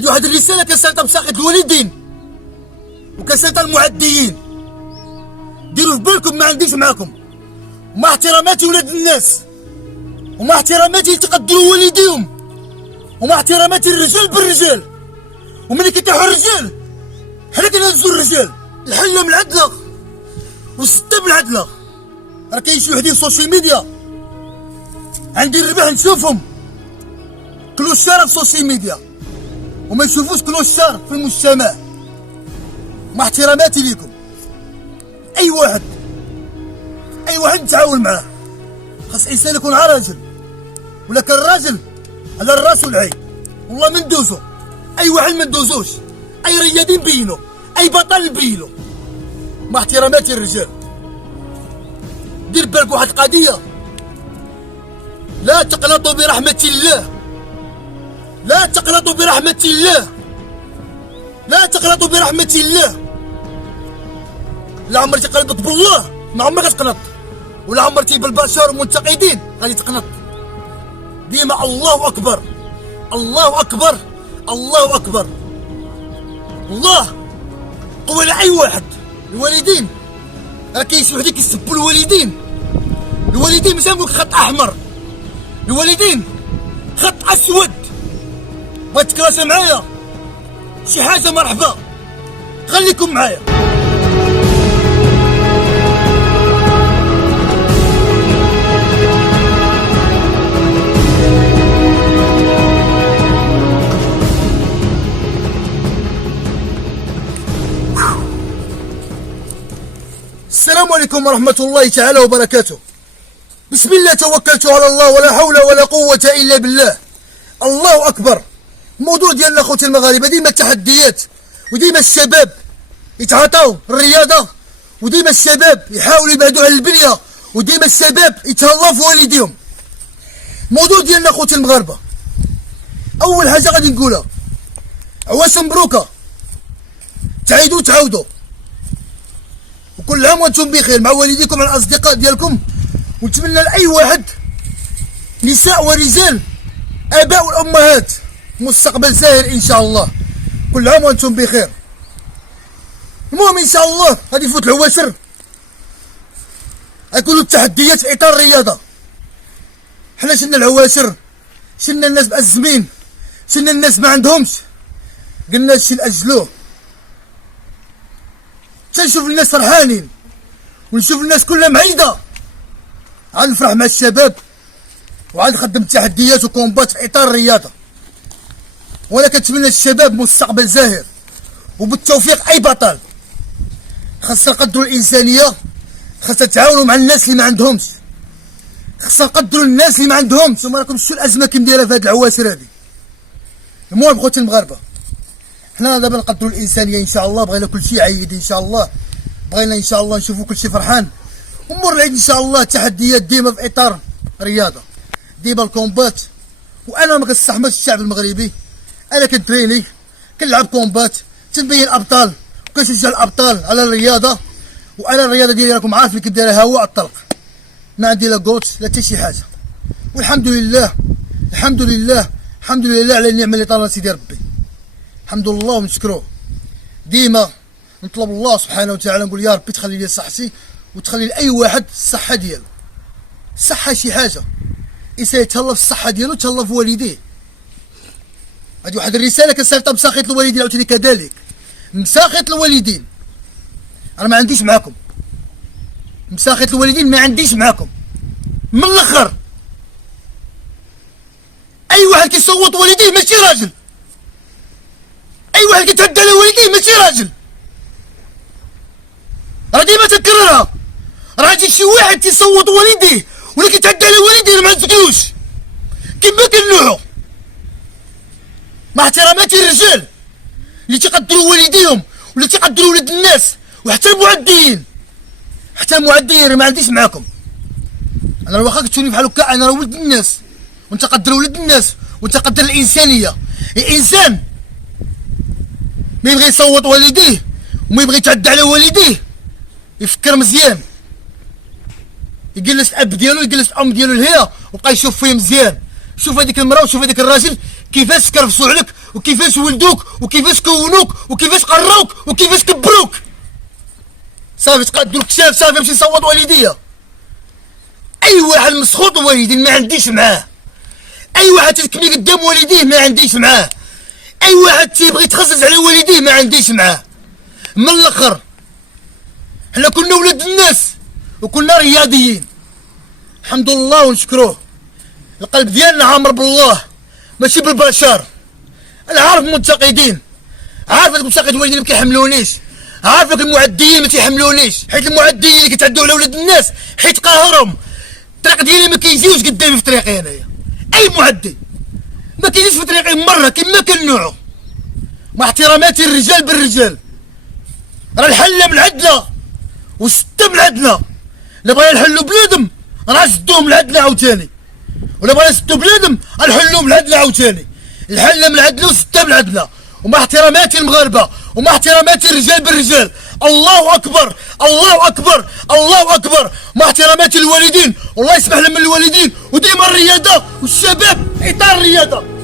هذه واحد الرساله كنسالتها بساقط الوالدين وكنسالتها المعديين. ديروا في بالكم ما عنديش معاكم، ومع احتراماتي ولاد الناس، ومع احتراماتي اللي تقدروا والديهم، ومع احتراماتي الرجال بالرجال، وملي كيطيحوا الرجال حنا كنهزوا الرجال. الحله من العدله والسته من العدله. راه كاين شي وحدين في السوشيال ميديا عندي الربح نشوفهم كلوا الشارع في السوشيال ميديا وما يشوفوش كلوا الشر في المجتمع. مع احتراماتي ليكم، اي واحد نتعاون معاه. خاص الانسان يكون عا راجل، ولا كان راجل على الراس والعين والله ما ندوزو. اي واحد ما ندوزوش، اي رياضي نبينو، اي بطل نبينو. مع احتراماتي الرجال، دير بالك واحد القضيه، لا تقنطوا برحمه الله، لا تقنطوا برحمه الله، لا تقنطوا برحمه الله. لا عمرتي قنطت بالله ما عمرك تقنط، ولا عمرتي بالبشر والمنتقدين غادي تقنط. ديما الله اكبر، الله اكبر، الله اكبر. الله قوي على اي واحد. الوالدين راه كاين شي وحدين كيسبوا الوالدين. الوالدين ماشي نقولك خط احمر، الوالدين خط اسود. بغيت تكراسه معايا شي حاجه مرحبا، خليكم معايا. السلام عليكم ورحمة الله تعالى وبركاته. بسم الله توكلت على الله ولا حول ولا قوة إلا بالله. الله أكبر. الموضوع ديالنا خوتي المغاربة ديما التحديات، وديما الشباب يتعاطاو الرياضة، وديما الشباب يحاولوا يبعدوا على البلية، وديما الشباب يتهلاو في والديهم. الموضوع ديالنا خوتي المغاربة، أول حاجة غادي نقولها عواش مبروكة، تعيدوا تعاودوا، وكل عام وانتم بخير مع والديكم مع الاصدقاء ديالكم. ونتمنى لاي واحد، نساء ورجال، اباء والامهات، مستقبل زاهر ان شاء الله. كل عام وانتم بخير. المهم ان شاء الله غادي يفوت العواشر، غيكونوا التحديات في اطار الرياضه. حنا شلنا العواشر، شلنا الناس مأزمين، شلنا الناس ما عندهمش، قلنا هادشي لاجلوه. تنشوف الناس فرحانين ونشوف الناس كلها معيده، عاد نفرح مع الشباب وعاد نخدم تحديات وكومبات في اطار الرياضه. وانا كنتمنى للشباب مستقبل زاهر، وبالتوفيق اي بطل. خاصنا نقدروا الانسانيه، خاصنا نتعاونوا مع الناس اللي ما عندهمش، خاصنا نقدروا الناس اللي ما عندهمش. نتوما راكم شفتوا الازمه كي مدايره في هاد العواشر هادي. المهم خوتي المغاربه، حنا دابا نقدروا الانسانيه ان شاء الله. بغينا كلشي عيد ان شاء الله، بغينا ان شاء الله نشوفوا كلشي فرحان، ومور العيد ان شاء الله. التحديات ديما في اطار رياضه، ديما الكومبات. وانا ما كنستحملش الشعب المغربي، انا كنتريني كنلعب كومبات، تنبين ابطال وكنشجع الابطال على الرياضه. وانا الرياضه ديالي راكم عارفين كيف دايره هواء الطلق، ما عندي لا كوتش لا حتى شي حاجه. والحمد لله، الحمد لله، الحمد لله على النعمه اللي طالنا سيدي ربي. الحمد لله ونشكروه. ديما نطلب الله سبحانه وتعالى، نقول يا ربي تخلي لي صحتي وتخلي لاي واحد الصحه ديالو. الصحه شي حاجه، الانسان يتهلا في الصحه ديالو يتهلا في والديه. هذه واحد الرساله كنصيفطها بساخط الوالدين، عاوتاني كذلك مساخط الوالدين. انا ما عنديش معاكم مساخط الوالدين، ما عنديش معاكم. من الاخر اي واحد كيصوت والديه ماشي راجل، اي واحد كيتهدى على والديه ماشي راجل. راه ديما تكررها، راه جا شي واحد كيصوت والديه ولا كيتهدى على والديه ما نسكتوش كيما كنلوحو. مع احتراماتي الرجال اللي تيقدروا والديهم ولا تيقدروا ولاد الناس، وحتى المعديين، حتى المعديين ما عنديش معاكم. انا واخا كتشوفني بحال هكا، انا راه ولد الناس ونتقدر ولد الناس ونتقدر الانسانيه. الانسان ما يبغي يصوت والديه وما يبغي يتعدى على والديه، يفكر مزيان، يجلس الاب ديالو يجلس الام ديالو لهيا وبقى يشوف فيه مزيان. شوف هذيك المراه وشوف هذيك الراجل كيفاش كرفسوا عليك وكيفاش ولدوك وكيفاش كونوك وكيفاش قروك وكيفاش كبروك. صافي تقادوا الكشاف، صافي نمشي نصوت والديا. اي واحد مسخوط والدين ما عنديش معاه، اي واحد تتكمي قدام والديه ما عنديش معاه، اي واحد تيبغي يتخصص على والديه ما عنديش معاه. من الاخر حنا كنا ولاد الناس وكنا رياضيين الحمد لله ونشكروه. القلب ديالنا عامر بالله ماشي بالبشر. انا عارف المنتقدين، عارف هذوك المنتقدين الوالدين ما كيحملونيش، عارف هذوك المعديين ما تيحملونيش، حيت المعديين اللي كيتعدوا على ولاد الناس حيت قاهرهم. الطريق ديالي ما كيجيوش قدامي في طريقي انايا، اي معدي ما كيجيش في طريقي مره كما كان نوعه. مع احتراماتي الرجال بالرجال، راه الحله من عندنا والسته من عندنا. الا بغينا نحلو بلادم راه نسدوهم من عندنا عاوتاني، ولا بغينا نسدو بلادم غنحلوهم من عندنا عاوتاني. الحله من عندنا والسته من عندنا. ومع احتراماتي المغاربه ومع احتراماتي الرجال بالرجال، الله اكبر الله اكبر الله اكبر. مع احتراماتي الوالدين والله يسمح لهم من الوالدين، وديما الرياضه والشباب في اطار الرياضه.